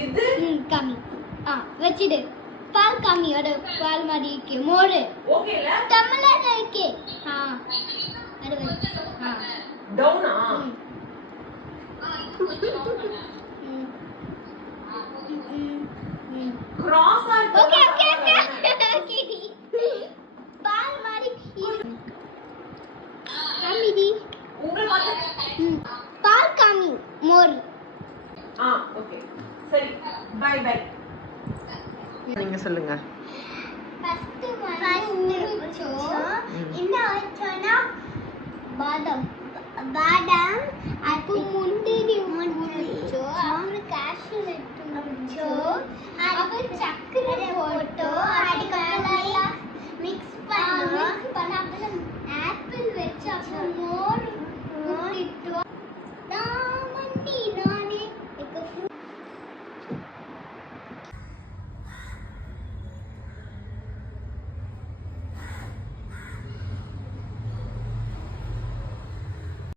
இது கம்மி. வச்சிடு. பால் கம்மியோட பால் மாதிரி இருக்கு. மோர். ஓகேல? டம்ளர்ல இருக்கு. அது வச்சு. டவுனா? கிராஸ் ஆ இருக்கு. ஓகே. பால் மாதிரி கம்மிடி. உங்களுக்கு வந்து பால் கம்மி. மோர். ஓகே. சரி. பை. நீங்க சொல்லுங்க. ஃபர்ஸ்ட் என்ன வச்சோனா பாதாம் அது முந்திரி வச்சோ அப்புறம் காஷ்யூ நட் வச்சோ அப்புறம் சக்கரை போட்டோ அதுக்கப்புறம் மிக்ஸ் பண்ணோம் அப்புறம் ஆப்பிள் வச்சு அப்புறம் மோர்